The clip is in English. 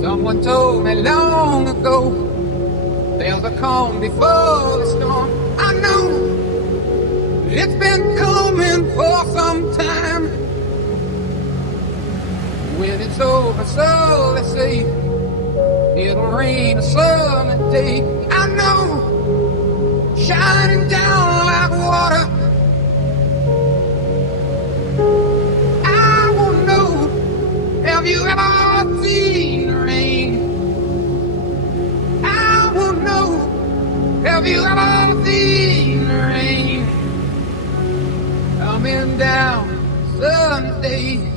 Someone told me long ago, there's a calm before the storm. I know it's been coming for some time. When it's over, so they say, it'll rain a sunny day. I know, shining down like water. I won't know, have you ever seen rain? I won't know, have you ever seen rain? Coming down sunny day.